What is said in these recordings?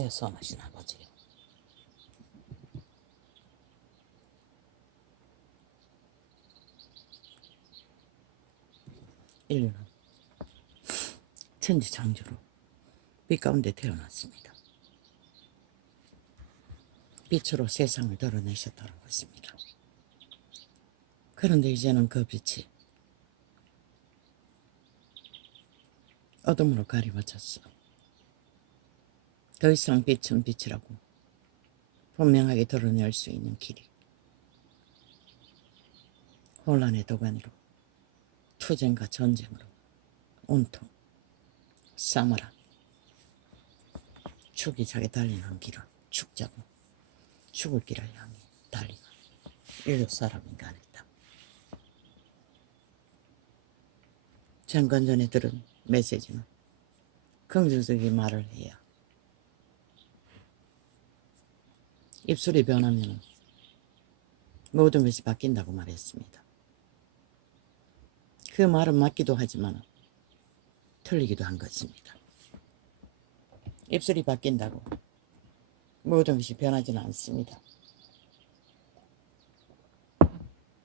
내 선하신 아버지, 인류는 천지창조로 빛 가운데 태어났습니다. 빛으로 세상을 드러내셨다는 것입니다. 그런데 이제는 그 빛이 어둠으로 가리워졌어. 더 이상 빛은 빛이라고 분명하게 드러낼 수 있는 길이 혼란의 도가니로, 투쟁과 전쟁으로 온통 싸머라 죽이자게 달리는 길은 죽자고 죽을 길을 향해 달리는 인류 사람 인간의 땅. 정관전에 들은 메시지는 긍정적인 말을 해야 입술이 변하면 모든 것이 바뀐다고 말했습니다. 그 말은 맞기도 하지만 틀리기도 한 것입니다. 입술이 바뀐다고 모든 것이 변하지는 않습니다.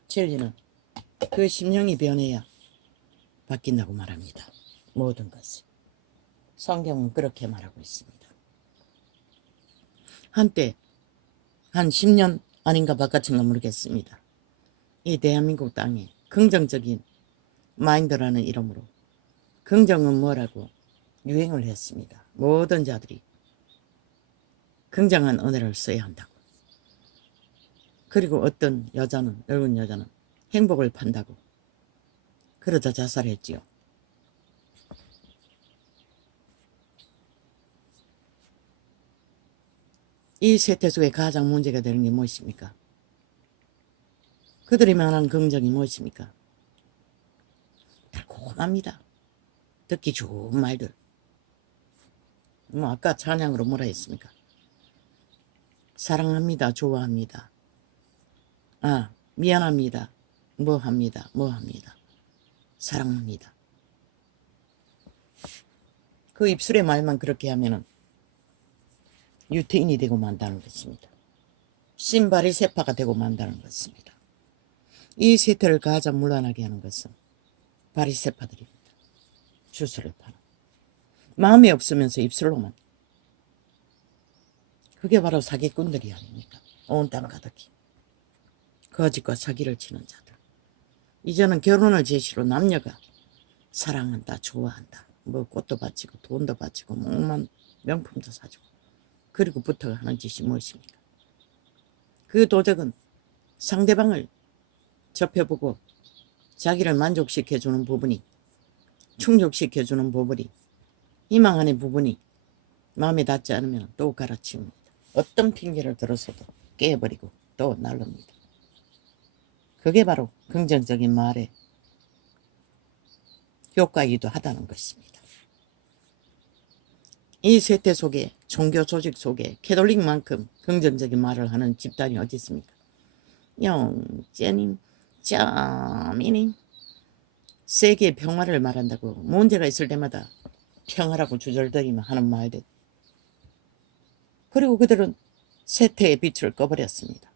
진리는 그 심령이 변해야 바뀐다고 말합니다. 모든 것이. 성경은 그렇게 말하고 있습니다. 한때 한 10년 아닌가 바깥인가 모르겠습니다. 이 대한민국 땅에 긍정적인 마인드라는 이름으로 긍정은 뭐라고 유행을 했습니다. 모든 자들이 긍정한 언어를 써야 한다고. 그리고 어떤 여자는, 늙은 여자는 행복을 판다고 그러다 자살했지요. 이 세태 속에 가장 문제가 되는 게 무엇입니까? 그들이 말하는 긍정이 무엇입니까? 달콤합니다. 듣기 좋은 말들. 아까 찬양으로 뭐라 했습니까? 사랑합니다. 좋아합니다. 미안합니다. 뭐합니다. 사랑합니다. 그 입술의 말만 그렇게 하면은 유태인이 되고 만다는 것입니다. 신발이 세파가 되고 만다는 것입니다. 이 세태를 가장 물러나게 하는 것은 바리새파들입니다. 주술을 파는. 마음이 없으면서 입술로만. 그게 바로 사기꾼들이 아닙니까? 온 땅 가득히. 거짓과 사기를 치는 자들. 이제는 결혼을 제시로 남녀가 사랑한다, 좋아한다. 꽃도 바치고 돈도 바치고 몸만 명품도 사주고. 그리고 부터가 하는 짓이 무엇입니까? 그 도적은 상대방을 접해보고 자기를 만족시켜주는 부분이, 충족시켜주는 부분이, 희망하는 부분이 마음에 닿지 않으면 또 갈아치웁니다. 어떤 핑계를 들어서도 깨버리고 또 날릅니다. 그게 바로 긍정적인 말의 효과이기도 하다는 것입니다. 이 세태 속에, 종교 조직 속에 캐톨릭만큼 긍정적인 말을 하는 집단이 어디 있습니까? 영재님, 짜미님. 세계의 평화를 말한다고 문제가 있을 때마다 평화라고 주절들이며 하는 말들. 그리고 그들은 세태의 빛을 꺼버렸습니다.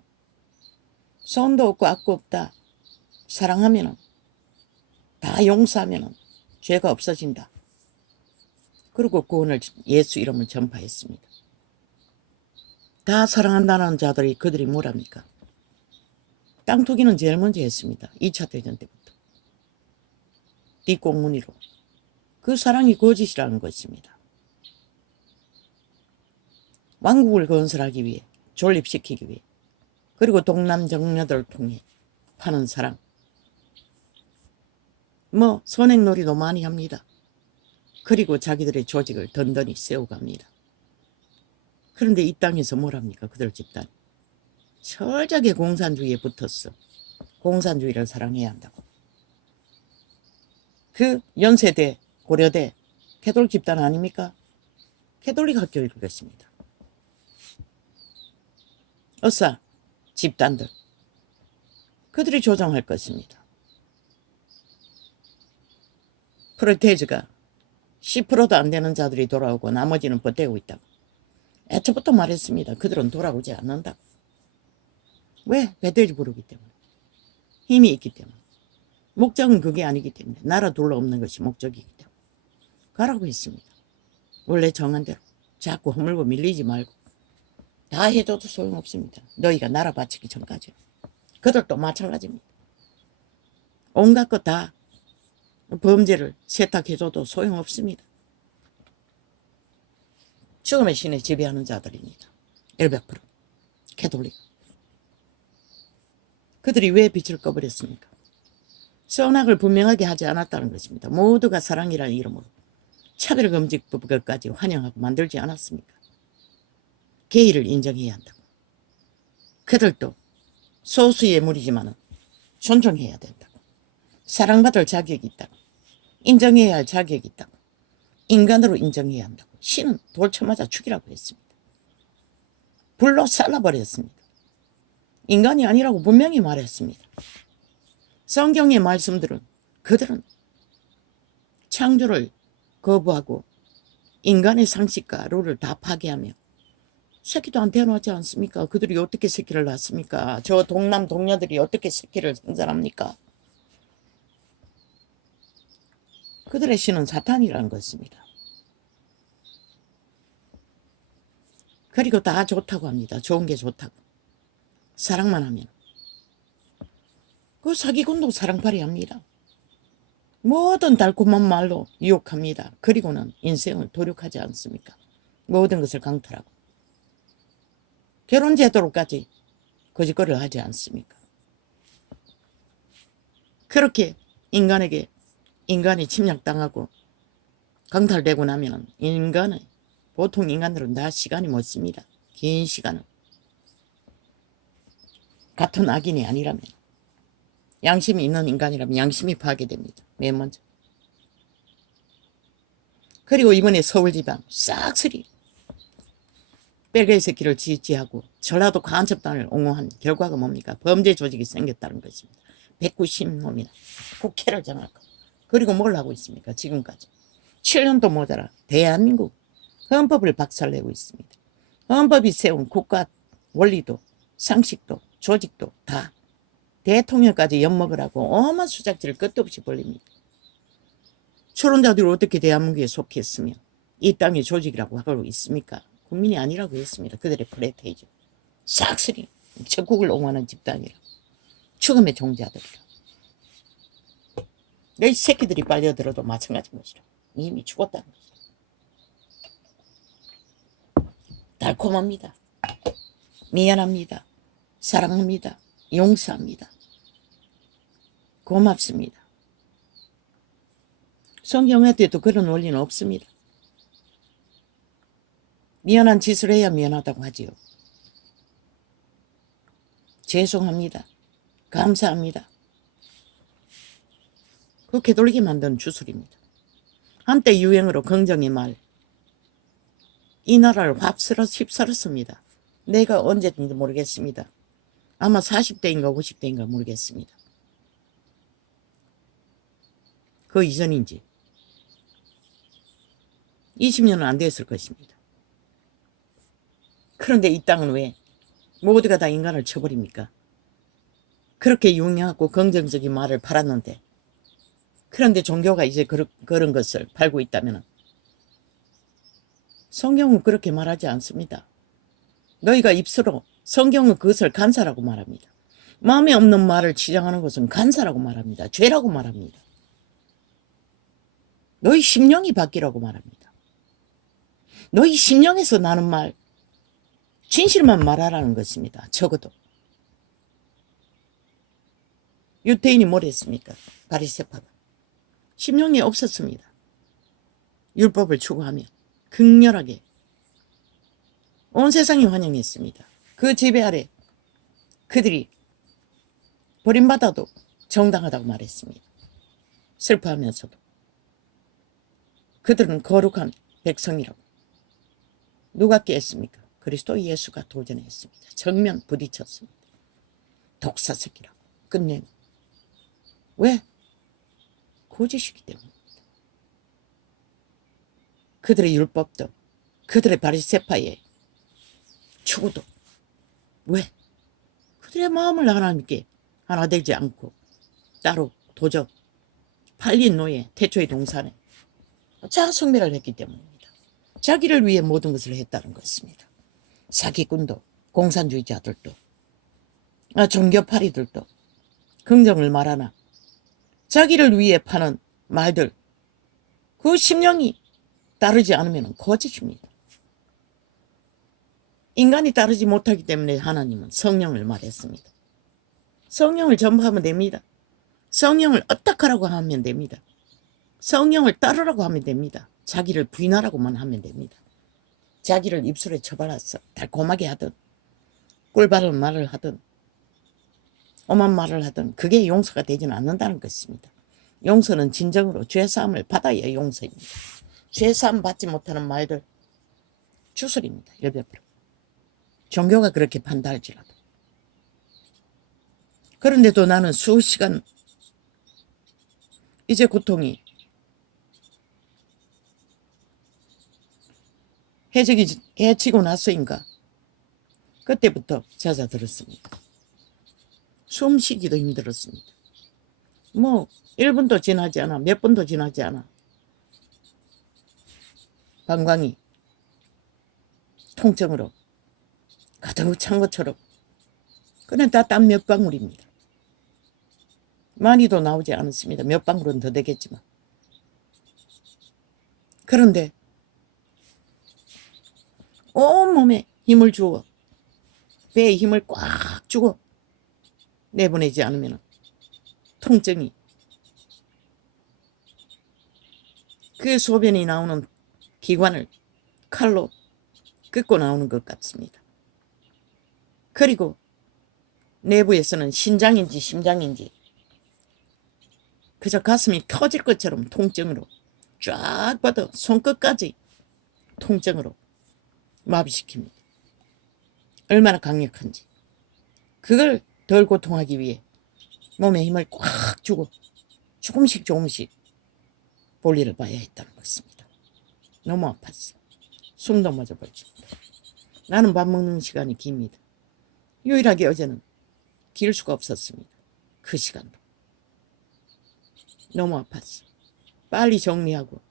손도 없고 악도 없다. 사랑하면, 다 용서하면 죄가 없어진다. 그리고 구원을, 예수 이름을 전파했습니다. 다 사랑한다는 자들이 그들이 뭐랍니까? 땅 투기는 제일 먼저 했습니다. 2차 대전 때부터. 뒷공무니로. 그 사랑이 거짓이라는 것입니다. 왕국을 건설하기 위해, 존립시키기 위해, 그리고 동남 정녀들을 통해 파는 사랑. 선행놀이도 많이 합니다. 그리고 자기들의 조직을 든든히 세워갑니다. 그런데 이 땅에서 뭐랍니까? 그들 집단. 철저하게 공산주의에 붙었어. 공산주의를 사랑해야 한다고. 그 연세대, 고려대, 캐톨릭 집단 아닙니까? 캐톨릭 학교일 것입니다. 어싸 집단들. 그들이 조정할 것입니다. 프로테이즈가 10%도 안 되는 자들이 돌아오고 나머지는 버티고 있다고. 애초부터 말했습니다. 그들은 돌아오지 않는다. 왜? 배돼지 부르기 때문에. 힘이 있기 때문에. 목적은 그게 아니기 때문에. 나라 둘러없는 것이 목적이기 때문에. 가라고 했습니다. 원래 정한 대로. 자꾸 허물고 밀리지 말고. 다 해줘도 소용없습니다. 너희가 나라 바치기 전까지. 그들도 마찬가지입니다. 온갖 것 다 범죄를 세탁해줘도 소용없습니다. 죽음의 신에 지배하는 자들입니다. 100% 캐톨릭. 그들이 왜 빛을 꺼버렸습니까? 선악을 분명하게 하지 않았다는 것입니다. 모두가 사랑이라는 이름으로 차별금지법까지 환영하고 만들지 않았습니까? 게이를 인정해야 한다고. 그들도 소수의 무리지만 존중해야 된다고. 사랑받을 자격이 있다고. 인정해야 할 자격이 있다고. 인간으로 인정해야 한다고. 신은 돌 쳐맞아 죽이라고 했습니다. 불로 잘라버렸습니다. 인간이 아니라고 분명히 말했습니다. 성경의 말씀들은 그들은 창조를 거부하고 인간의 상식과 룰을 다 파괴하며 새끼도 안 태어나지 않습니까? 그들이 어떻게 새끼를 낳습니까? 저 동남 동녀들이 어떻게 새끼를 생산합니까? 그들의 신은 사탄이라는 것입니다. 그리고 다 좋다고 합니다. 좋은 게 좋다고. 사랑만 하면. 그 사기꾼도 사랑팔이 합니다. 모든 달콤한 말로 유혹합니다. 그리고는 인생을 도륙하지 않습니까? 모든 것을 강탈하고. 결혼제도로까지 거짓거리를 하지 않습니까? 그렇게 인간이 침략당하고 강탈되고 나면 보통 인간들은 다 시간이 못 씁니다. 긴 시간을. 같은 악인이 아니라면, 양심이 있는 인간이라면 양심이 파괴됩니다. 맨 먼저. 그리고 이번에 서울지방 싹쓸이 뺄개의 새끼를 지지하고 전라도 간첩단을 옹호한 결과가 뭡니까? 범죄 조직이 생겼다는 것입니다. 190놈이나 국회를 장악하고. 그리고 뭘 하고 있습니까? 지금까지 7년도 모자라 대한민국 헌법을 박살내고 있습니다. 헌법이 세운 국가 원리도 상식도 조직도 다 대통령까지 엿먹으라고 엄한 수작질을 끝도 없이 벌립니다. 추론자들이 어떻게 대한민국에 속했으며 이 땅의 조직이라고 하고 있습니까? 국민이 아니라고 했습니다. 그들의 프레테이죠. 싹쓸이 적국을 옹호하는 집단이라. 죽음의 종자들이라. 내 새끼들이 빨려들어도 마찬가지인 것이라. 이미 죽었다는 것이라. 달콤합니다. 미안합니다. 사랑합니다. 용서합니다. 고맙습니다. 성경에도 그런 원리는 없습니다. 미안한 짓을 해야 미안하다고 하지요. 죄송합니다. 감사합니다. 그렇게 돌게 만든 주술입니다. 한때 유행으로 긍정의 말. 이 나라를 휩쓸었습니다. 내가 언제든지 모르겠습니다. 아마 40대인가 50대인가 모르겠습니다. 그 이전인지 20년은 안 됐을 것입니다. 그런데 이 땅은 왜 모두가 다 인간을 쳐버립니까? 그렇게 유명하고 긍정적인 말을 팔았는데, 그런데 종교가 이제 그런 것을 팔고 있다면 성경은 그렇게 말하지 않습니다. 너희가 입술로 성경은 그것을 간사라고 말합니다. 마음에 없는 말을 치장하는 것은 간사라고 말합니다. 죄라고 말합니다. 너희 심령이 바뀌라고 말합니다. 너희 심령에서 나는 말, 진실만 말하라는 것입니다. 적어도. 유대인이 뭘 했습니까? 바리새파가. 심령이 없었습니다. 율법을 추구하며 극렬하게 온 세상이 환영했습니다. 그 지배 아래 그들이 버림받아도 정당하다고 말했습니다. 슬퍼하면서도. 그들은 거룩한 백성이라고. 누가 깼습니까? 그리스도 예수가 도전했습니다. 정면 부딪혔습니다. 독사새끼라고 끝내고. 왜? 거짓이기 때문입니다. 그들의 율법도 그들의 바리새파의 죽어도. 왜? 그들의 마음을 하나님께 하나 되지 않고 따로 도적 팔린 노예 태초의 동산에 자성매를 했기 때문입니다. 자기를 위해 모든 것을 했다는 것입니다. 사기꾼도 공산주의자들도 종교파리들도 긍정을 말하나 자기를 위해 파는 말들 그 심령이 따르지 않으면 거짓입니다. 인간이 따르지 못하기 때문에 하나님은 성령을 말했습니다. 성령을 전부하면 됩니다. 성령을 어떡하라고 하면 됩니다. 성령을 따르라고 하면 됩니다. 자기를 부인하라고만 하면 됩니다. 자기를 입술에 쳐발라서 달콤하게 하든 꿀바른 말을 하든 엄한 말을 하든 그게 용서가 되지는 않는다는 것입니다. 용서는 진정으로 죄사함을 받아야 용서입니다. 죄사함 받지 못하는 말들 주술입니다. 100%. 종교가 그렇게 판단할지라도. 그런데도 나는 수시간 이제 고통이 해치고 나서인가 그때부터 잦아들었습니다. 숨쉬기도 힘들었습니다. 1분도 지나지 않아 몇 분도 지나지 않아 방광이 통증으로 가득 찬 것처럼 그냥 다 땀 몇 방울입니다. 많이도 나오지 않았습니다. 몇 방울은 더 되겠지만. 그런데 온몸에 힘을 주어 배에 힘을 꽉 주고 내보내지 않으면 통증이 그 소변이 나오는 기관을 칼로 긋고 나오는 것 같습니다. 그리고 내부에서는 신장인지 심장인지 그저 가슴이 터질 것처럼 통증으로 쫙 뻗어 손끝까지 통증으로 마비시킵니다. 얼마나 강력한지. 그걸 덜 고통하기 위해 몸에 힘을 꽉 주고 조금씩 볼일을 봐야 했다는 것입니다. 너무 아팠어. 숨도 멎어 버립니다. 나는 밥 먹는 시간이 깁니다. 유일하게 어제는 길 수가 없었습니다. 그 시간도. 너무 아팠어. 빨리 정리하고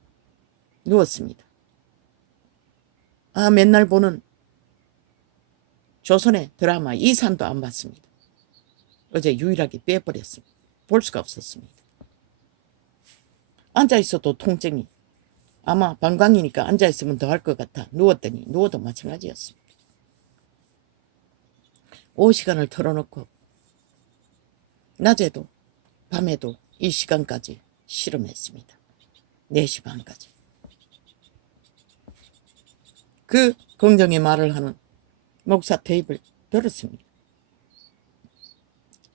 누웠습니다. 맨날 보는 조선의 드라마 이산도 안 봤습니다. 어제 유일하게 빼버렸습니다. 볼 수가 없었습니다. 앉아있어도 통증이 아마 방광이니까 앉아있으면 더 할 것 같아 누웠더니 누워도 마찬가지였습니다. 5시간을 털어놓고 낮에도 밤에도 이 시간까지 실험했습니다. 4시 반까지. 그 긍정의 말을 하는 목사 테이프를 들었습니다.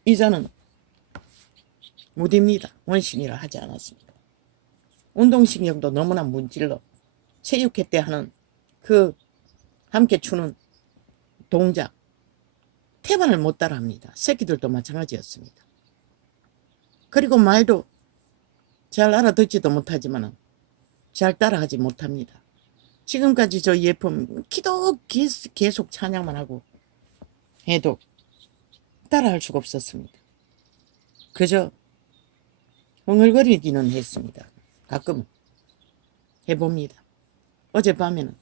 이자는 무디입니다. 원신이라 하지 않았습니다. 운동신경도 너무나 문질러 체육회 때 하는 그 함께 추는 동작 태반을 못 따라합니다. 새끼들도 마찬가지였습니다. 그리고 말도 잘 알아듣지도 못하지만 잘 따라하지 못합니다. 지금까지 저 예품 기도 계속 찬양만 하고 해도 따라할 수가 없었습니다. 그저 흥얼거리기는 했습니다. 가끔은 해봅니다. 어젯밤에는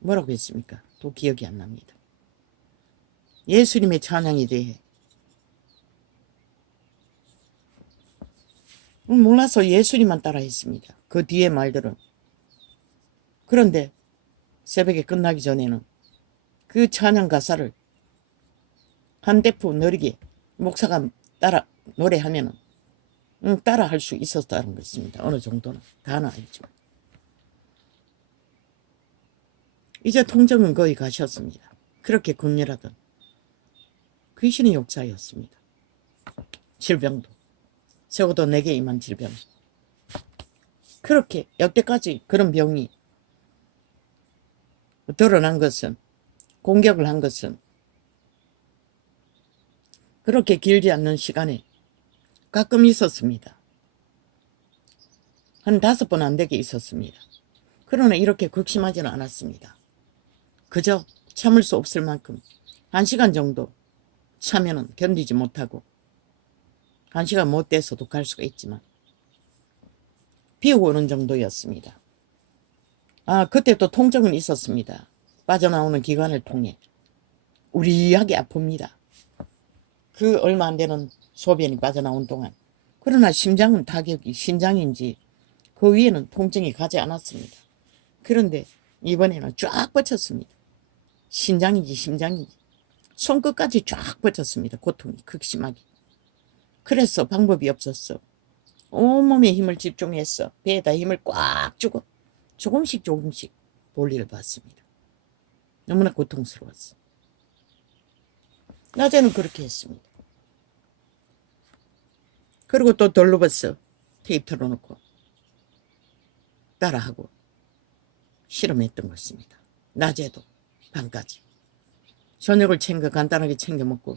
뭐라고 했습니까? 또 기억이 안 납니다. 예수님의 찬양에 대해 몰라서 예수님만 따라 했습니다. 그 뒤에 말들은. 그런데 새벽에 끝나기 전에는 그 찬양 가사를 한 대프 느리게 목사가 따라 노래하면은 따라 할 수 있었다는 것입니다. 어느 정도는 다는 아니지만. 이제 통증은 거의 가셨습니다. 그렇게 극렬하던 귀신의 역사였습니다. 질병도 적어도 내게 임한 질병. 그렇게 여태까지 그런 병이 드러난 것은 공격을 한 것은 그렇게 길지 않는 시간에 가끔 있었습니다. 한 5번 안 되게 있었습니다. 그러나 이렇게 극심하지는 않았습니다. 그저 참을 수 없을 만큼 1시간 정도 차면은 견디지 못하고 1시간 못 돼서도 갈 수가 있지만 비오고 오는 정도였습니다. 그때 또 통증은 있었습니다. 빠져나오는 기관을 통해 우리하게 아픕니다. 그 얼마 안 되는 소변이 빠져나온 동안. 그러나 심장은 타격이 신장인지 그 위에는 통증이 가지 않았습니다. 그런데 이번에는 쫙 뻗쳤습니다. 신장인지 심장인지 손끝까지 쫙 뻗쳤습니다. 고통이 극심하게. 그래서 방법이 없었어. 온몸에 힘을 집중했어. 배에다 힘을 꽉 주고 조금씩 볼일을 봤습니다. 너무나 고통스러웠어. 낮에는 그렇게 했습니다. 그리고 또 돌로버스 테이프 틀어놓고 따라하고 실험했던 것입니다. 낮에도 밤까지. 저녁을 간단하게 챙겨 먹고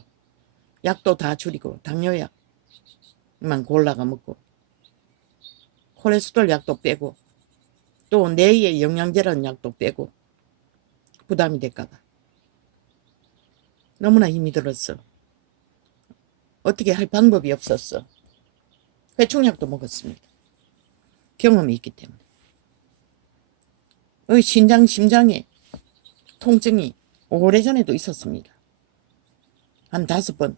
약도 다 줄이고 당뇨약만 골라가 먹고 콜레스테롤 약도 빼고 또 뇌에 영양제라는 약도 빼고 부담이 될까봐 너무나 힘이 들었어. 어떻게 할 방법이 없었어. 회충약도 먹었습니다. 경험이 있기 때문에. 심장에 통증이 오래전에도 있었습니다. 한 5번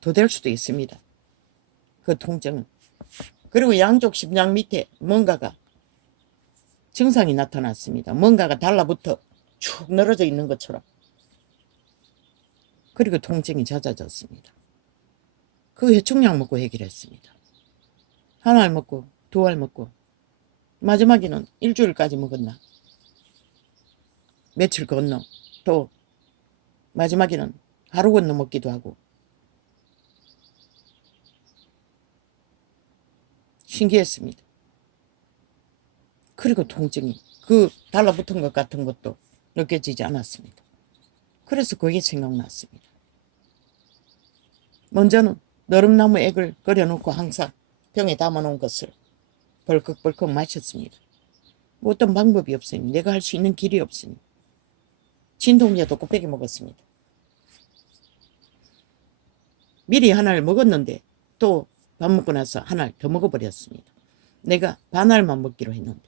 더 될 수도 있습니다. 그 통증은. 그리고 양쪽 심장 밑에 뭔가가 증상이 나타났습니다. 뭔가가 달라붙어 쭉 늘어져 있는 것처럼. 그리고 통증이 잦아졌습니다. 그 회충약 먹고 해결했습니다. 한 알 먹고 2알 먹고 마지막에는 일주일까지 먹었나. 며칠 건너 또 마지막에는 하루 건너 먹기도 하고 신기했습니다. 그리고 통증이 그 달라붙은 것 같은 것도 느껴지지 않았습니다. 그래서 그게 생각났습니다. 먼저는 너름나무 액을 끓여놓고 항상 병에 담아놓은 것을 벌컥벌컥 마셨습니다. 뭐 어떤 방법이 없으니 내가 할 수 있는 길이 없으니 진통제도 곱빼기 먹었습니다. 미리 하나를 먹었는데 또 밥 먹고 나서 하나를 더 먹어버렸습니다. 내가 반알만 먹기로 했는데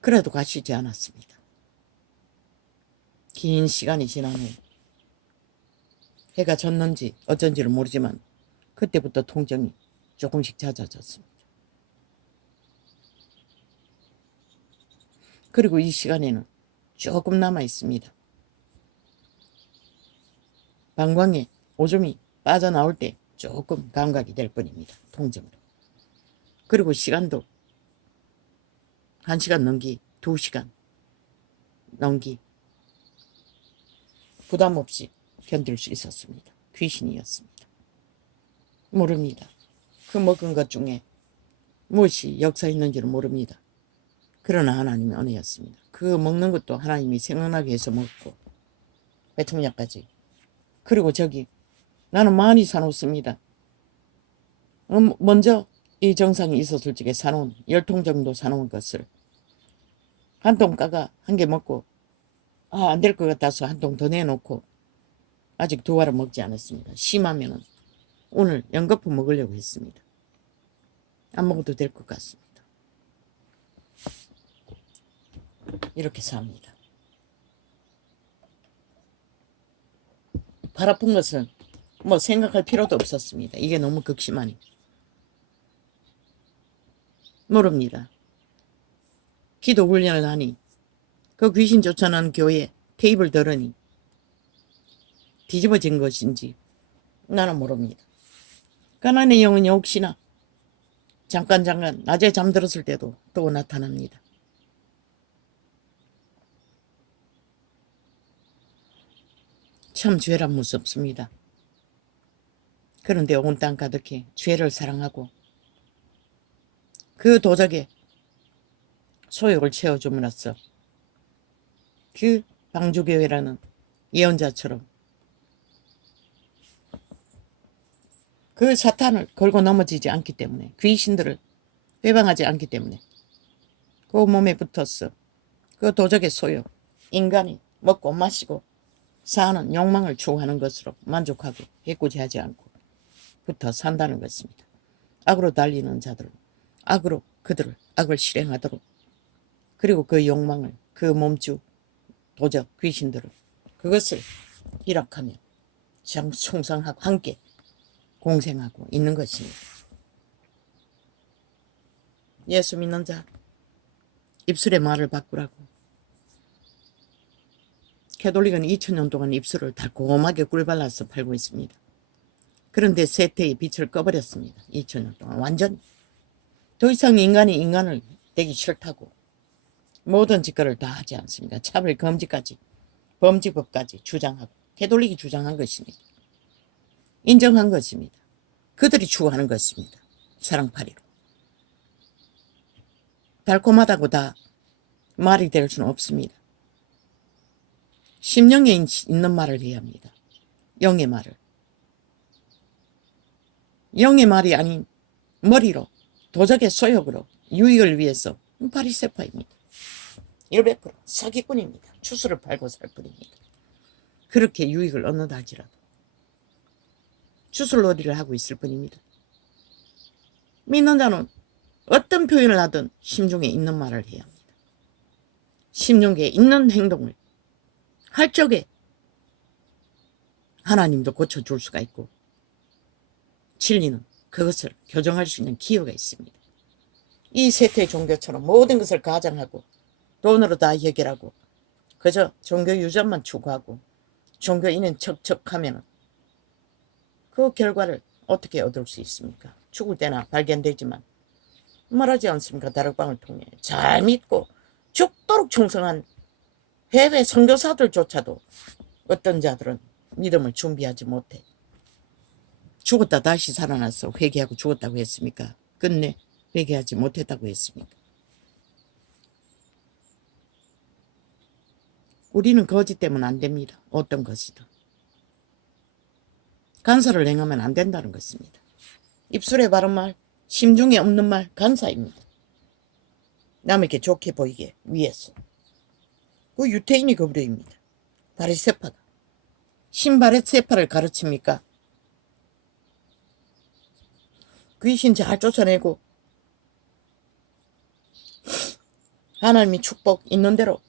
그래도 가시지 않았습니다. 긴 시간이 지난 후 해가 졌는지 어쩐지를 모르지만 그때부터 통증이 조금씩 잦아졌습니다. 그리고 이 시간에는 조금 남아 있습니다. 방광에 오줌이 빠져나올 때 조금 감각이 될 뿐입니다. 통증으로. 그리고 시간도 1시간 넘기 2시간 넘기 부담 없이 견딜 수 있었습니다. 귀신이었습니다. 모릅니다. 그 먹은 것 중에 무엇이 역사 있는지는 모릅니다. 그러나 하나님의 은혜였습니다. 그 먹는 것도 하나님이 생각나게 해서 먹고 회충약까지. 그리고 나는 많이 사놓습니다. 먼저 이 정상이 있었을 적에 사놓은 10통 정도 사놓은 것을 한 통 까가 한 개 먹고 안 될 것 같아서 한 통 더 내놓고 아직 2알은 먹지 않았습니다. 심하면은 오늘 연거푸 먹으려고 했습니다. 안 먹어도 될 것 같습니다. 이렇게 삽니다. 발 아픈 것은 뭐 생각할 필요도 없었습니다. 이게 너무 극심하니. 모릅니다. 기도 훈련을 하니 그 귀신 쫓아난 교회 테이블 들으니 뒤집어진 것인지 나는 모릅니다. 가난의 영혼이 혹시나 잠깐 낮에 잠들었을 때도 또 나타납니다. 참 죄란 무섭습니다. 그런데 온 땅 가득히 죄를 사랑하고 그 도적에 소욕을 채워줌으로써 그 방주교회라는 예언자처럼 그 사탄을 걸고 넘어지지 않기 때문에, 귀신들을 회방하지 않기 때문에 그 몸에 붙었어. 그 도적의 소유, 인간이 먹고 마시고 사는 욕망을 추구하는 것으로 만족하고 해코지하지 않고 붙어 산다는 것입니다. 악으로 달리는 자들은 악으로 그들을 악을 실행하도록, 그리고 그 욕망을, 그 몸주 도적 귀신들을 그것을 희락하며 충성하고 함께 공생하고 있는 것입니다. 예수 믿는 자, 입술의 말을 바꾸라고. 캐톨릭은 2000년 동안 입술을 달콤하게 꿀발라서 팔고 있습니다. 그런데 세태의 빛을 꺼버렸습니다. 2000년 동안 완전히. 더 이상 인간이 인간을 되기 싫다고 모든 짓거리를 다 하지 않습니다. 차별 금지까지, 범죄법까지 주장하고 캐톨릭이 주장한 것입니다. 인정한 것입니다. 그들이 추구하는 것입니다. 사랑팔이로. 달콤하다고 다 말이 될 수는 없습니다. 심령에 있는 말을 해야 합니다. 영의 말을. 영의 말이 아닌 머리로, 도적의 소욕으로, 유익을 위해서 바리새파입니다. 100% 사기꾼입니다. 추수를 팔고 살 뿐입니다. 그렇게 유익을 얻는다 할지라도 추술놀이를 하고 있을 뿐입니다. 믿는 자는 어떤 표현을 하든 심중에 있는 말을 해야 합니다. 심중에 있는 행동을 할 적에 하나님도 고쳐줄 수가 있고 진리는 그것을 교정할 수 있는 기회가 있습니다. 이 세태 종교처럼 모든 것을 가장하고 돈으로 다 해결하고 그저 종교 유전만 추구하고 종교인은 척척하면 그 결과를 어떻게 얻을 수 있습니까? 죽을 때나 발견되지만 말하지 않습니까? 다락방을 통해 잘 믿고 죽도록 충성한 해외 선교사들조차도 어떤 자들은 믿음을 준비하지 못해 죽었다 다시 살아나서 회개하고 죽었다고 했습니까? 끝내 회개하지 못했다고 했습니까? 우리는 거짓 되면 안 됩니다. 어떤 것이든. 간사를 행하면 안 된다는 것입니다. 입술에 바른 말, 심중에 없는 말, 간사입니다. 남에게 좋게 보이게 위해서. 그 유태인이 그부류입니다. 바리새파가. 신바리새파를 가르칩니까? 귀신 잘 쫓아내고 하나님이 축복 있는 대로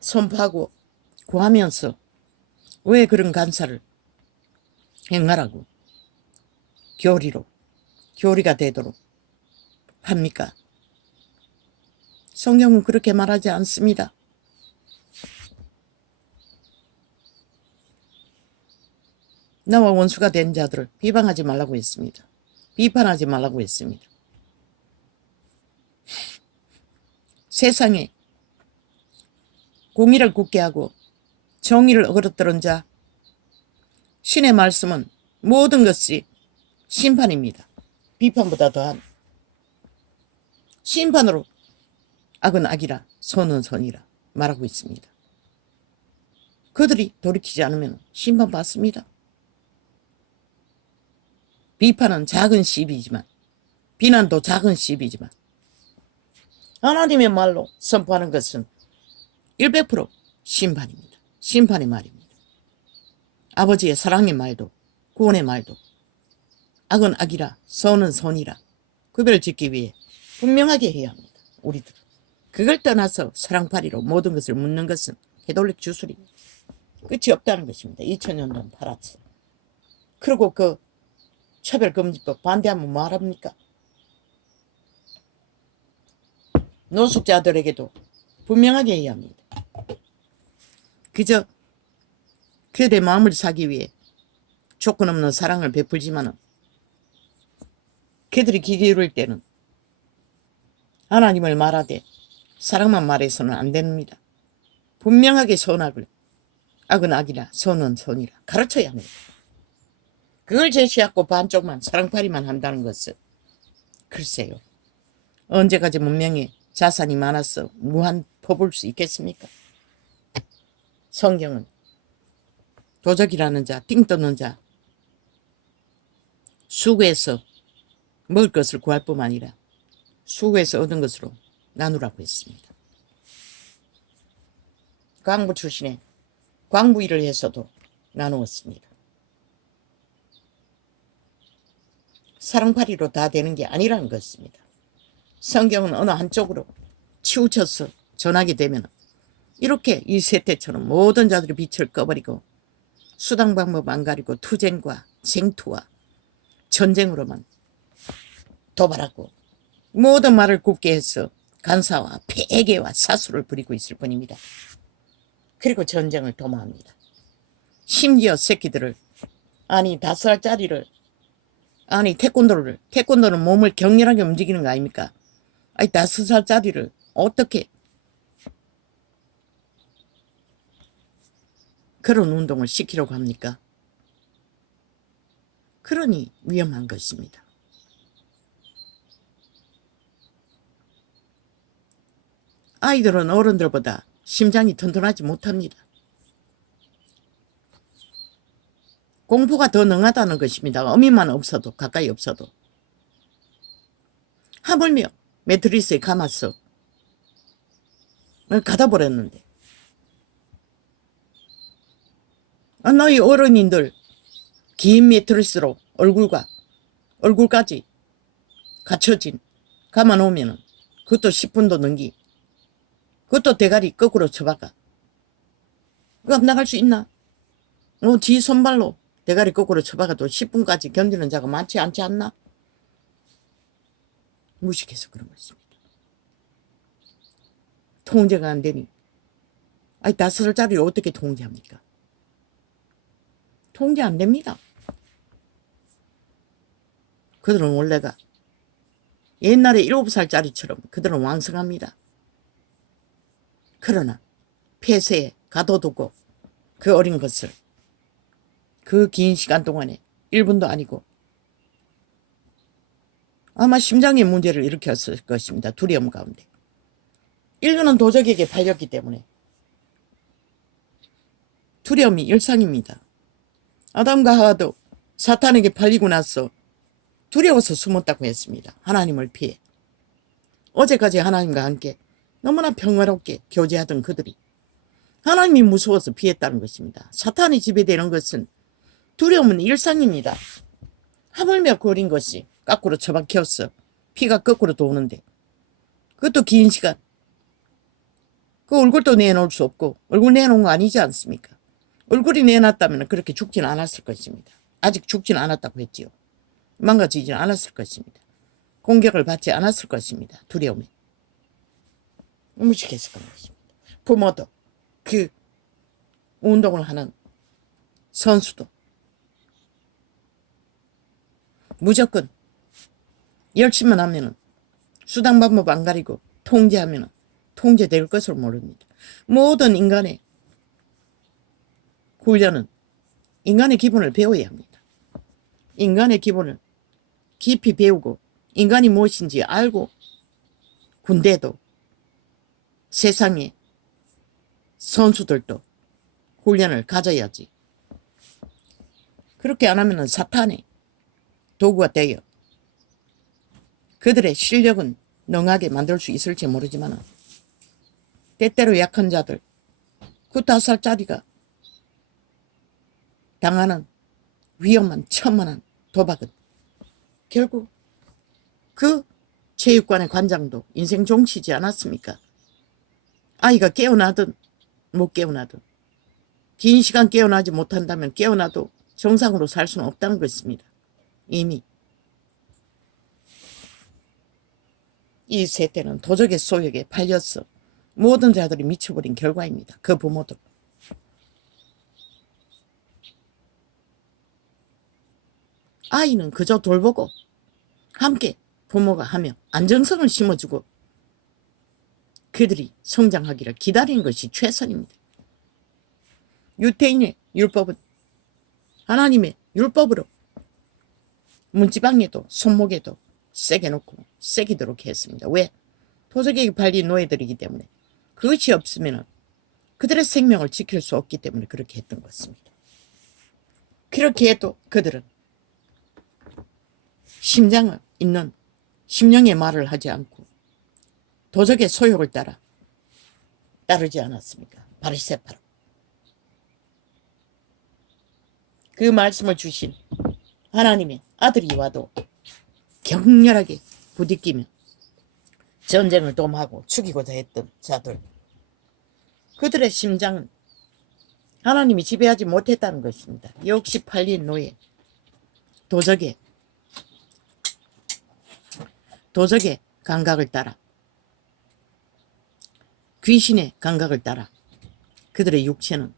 선포하고 구하면서 왜 그런 간사를 행하라고 교리가 되도록 합니까? 성경은 그렇게 말하지 않습니다. 나와 원수가 된 자들을 비방하지 말라고 했습니다. 비판하지 말라고 했습니다. 세상에 공의를 굳게 하고 정의를 어그러뜨린 자, 신의 말씀은 모든 것이 심판입니다. 비판보다 더한 심판으로 악은 악이라 선은 선이라 말하고 있습니다. 그들이 돌이키지 않으면 심판받습니다. 비판은 작은 시비지만 비난도 작은 시비지만 하나님의 말로 선포하는 것은 100% 심판입니다. 심판의 말입니다. 아버지의 사랑의 말도 구원의 말도 악은 악이라 선은 선이라 구별짓기 위해 분명하게 해야 합니다. 우리들은. 그걸 떠나서 사랑팔이로 모든 것을 묻는 것은 캐톨릭 주술입니다. 끝이 없다는 것입니다. 2000년 전 팔았어. 그리고 그 차별금지법 반대하면 뭐합니까? 노숙자들에게도 분명하게 해야 합니다. 그저 그들의 마음을 사기 위해 조건 없는 사랑을 베풀지만은 그들이 귀 기울일 때는 하나님을 말하되 사랑만 말해서는 안 됩니다. 분명하게 선악을 악은 악이라 선은 선이라 가르쳐야 합니다. 그걸 제시하고 반쪽만 사랑팔이만 한다는 것은 글쎄요. 언제까지 문명에 자산이 많아서 무한 퍼볼 수 있겠습니까? 성경은 도적이라는 자, 띵 떠는 자, 수고해서 먹을 것을 구할 뿐만 아니라 수고해서 얻은 것으로 나누라고 했습니다. 광부 출신에 광부 일을 해서도 나누었습니다. 사랑팔이로 다 되는 게 아니라는 것입니다. 성경은 어느 한쪽으로 치우쳐서 전하게 되면 이렇게 이 세태처럼 모든 자들의 빛을 꺼버리고 수당 방법 안 가리고 투쟁과 쟁투와 전쟁으로만 도발하고 모든 말을 굽게 해서 간사와 폐괴와 사수를 부리고 있을 뿐입니다. 그리고 전쟁을 도모합니다. 심지어 새끼들을, 아니 5살짜리를, 아니 태권도는 몸을 격렬하게 움직이는 거 아닙니까? 아니 5살짜리를 어떻게 그런 운동을 시키려고 합니까? 그러니 위험한 것입니다. 아이들은 어른들보다 심장이 튼튼하지 못합니다. 공포가 더 능하다는 것입니다. 어미만 없어도, 가까이 없어도. 하물며 매트리스에 감았어 가다 버렸는데, 너희 어른인들 긴 매트리스로 얼굴까지 갖춰진 감아놓으면 그것도 10분도 넘기, 그것도 대가리 거꾸로 쳐박아. 그거 나갈 수 있나? 지 손발로 대가리 거꾸로 쳐박아도 10분까지 견디는 자가 많지 않지 않나? 무식해서 그런 것입니다. 통제가 안 되니, 아니 5살짜리를 어떻게 통제합니까? 통제 안 됩니다. 그들은 원래가 옛날에 7살짜리처럼 그들은 왕성합니다. 그러나 폐쇄에 가둬두고 그 어린 것을 그 긴 시간 동안에 1분도 아니고 아마 심장의 문제를 일으켰을 것입니다. 두려움 가운데. 인류는 도적에게 팔렸기 때문에 두려움이 일상입니다. 아담과 하와도 사탄에게 팔리고 나서 두려워서 숨었다고 했습니다. 하나님을 피해. 어제까지 하나님과 함께 너무나 평화롭게 교제하던 그들이 하나님이 무서워서 피했다는 것입니다. 사탄이 지배되는 것은, 두려움은 일상입니다. 하물며 그 어린 것이 거꾸로 처박혔어. 피가 거꾸로 도는데, 그것도 긴 시간. 그 얼굴도 내놓을 수 없고, 얼굴 내놓은 거 아니지 않습니까? 얼굴이 내놨다면 그렇게 죽진 않았을 것입니다. 아직 죽진 않았다고 했지요. 망가지진 않았을 것입니다. 공격을 받지 않았을 것입니다. 두려움에. 무식해서 그런 것입니다. 부모도, 그 운동을 하는 선수도 무조건 열심만 하면은, 수당 방법 안 가리고 통제하면은 통제될 것을 모릅니다. 모든 인간의 훈련은 인간의 기본을 배워야 합니다. 인간의 기본을 깊이 배우고 인간이 무엇인지 알고 군대도 세상에 선수들도 훈련을 가져야지. 그렇게 안 하면 사탄의 도구가 되어 그들의 실력은 능하게 만들 수 있을지 모르지만 때때로 약한 자들, 그 5살짜리가 당하는 위험한 천만한 도박은 결국 그 체육관의 관장도 인생 종치지 않았습니까? 아이가 깨어나든 못 깨어나든, 긴 시간 깨어나지 못한다면 깨어나도 정상으로 살 수는 없다는 것입니다. 이미 이 세대는 도적의 소욕에 팔렸어 모든 자들이 미쳐버린 결과입니다. 그 부모도. 아이는 그저 돌보고 함께 부모가 하며 안정성을 심어주고 그들이 성장하기를 기다리는 것이 최선입니다. 유태인의 율법은 하나님의 율법으로 문지방에도 손목에도 세게 놓고 새기도록 했습니다. 왜? 도적에게 팔린 노예들이기 때문에. 그것이 없으면 그들의 생명을 지킬 수 없기 때문에 그렇게 했던 것입니다. 그렇게 해도 그들은 심장을 있는 심령의 말을 하지 않고 도적의 소욕을 따르지 않았습니까? 바리새파로. 그 말씀을 주신 하나님의 아들이 와도 격렬하게 부딪히며 전쟁을 도모하고 죽이고자 했던 자들, 그들의 심장은 하나님이 지배하지 못했다는 것입니다. 역시 팔린 노예, 도적의 감각을 따라, 귀신의 감각을 따라 그들의 육체는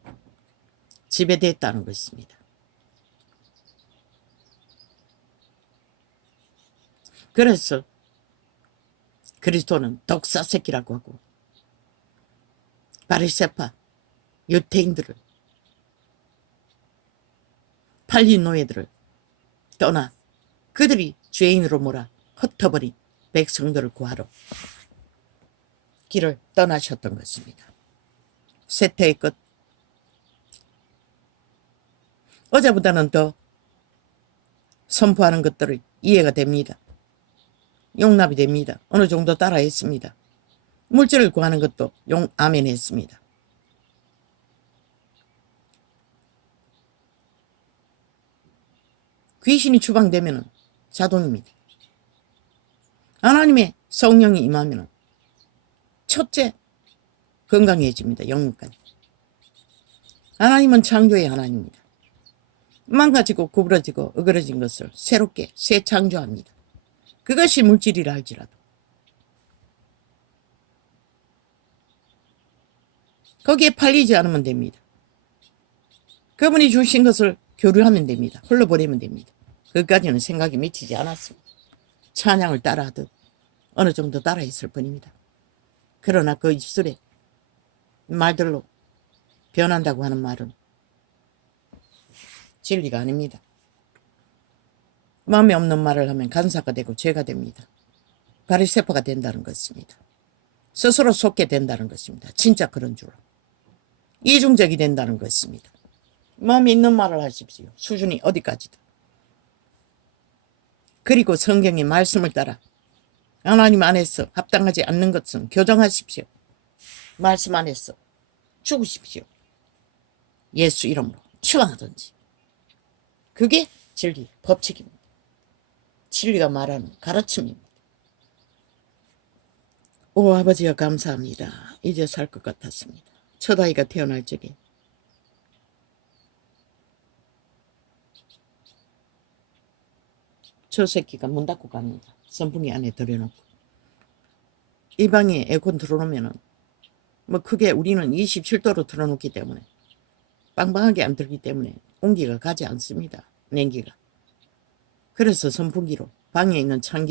지배됐다는 것입니다. 그래서 그리스도는 독사새끼라고 하고 바리새파 유태인들을, 팔린 노예들을 떠나 그들이 죄인으로 몰아 흩어버린 백성들을 구하러 길을 떠나셨던 것입니다. 쇠퇴의 끝. 어제보다는 더 선포하는 것들이 이해가 됩니다. 용납이 됩니다. 어느 정도 따라했습니다. 물질을 구하는 것도 아멘 했습니다. 귀신이 추방되면 자동입니다. 하나님의 성령이 임하면 첫째 건강해집니다. 영혼까지. 하나님은 창조의 하나님입니다. 망가지고 구부러지고 어그러진 것을 새롭게 새 창조합니다. 그것이 물질이라 할지라도. 거기에 팔리지 않으면 됩니다. 그분이 주신 것을 교류하면 됩니다. 흘러보내면 됩니다. 그것까지는 생각이 미치지 않았습니다. 찬양을 따라하듯 어느 정도 따라했을 뿐입니다. 그러나 그 입술에 말들로 변한다고 하는 말은 진리가 아닙니다. 마음에 없는 말을 하면 간사가 되고 죄가 됩니다. 바리새파가 된다는 것입니다. 스스로 속게 된다는 것입니다. 진짜 그런 줄로. 이중적이 된다는 것입니다. 마음에 있는 말을 하십시오. 수준이 어디까지든. 그리고 성경의 말씀을 따라 하나님 안에서 합당하지 않는 것은 교정하십시오. 말씀 안에서 죽으십시오. 예수 이름으로 추방하든지. 그게 진리, 법칙입니다. 진리가 말하는 가르침입니다. 오 아버지여 감사합니다. 이제 살 것 같았습니다. 첫 아이가 태어날 적에 저 새끼가 문 닫고 갑니다. 선풍기 안에 들여놓고. 이 방에 에어컨 틀어놓으면은 뭐 크게 우리는 27도로 틀어놓기 때문에 빵빵하게 안 들기 때문에 온기가 가지 않습니다. 냉기가. 그래서 선풍기로 방에 있는 찬기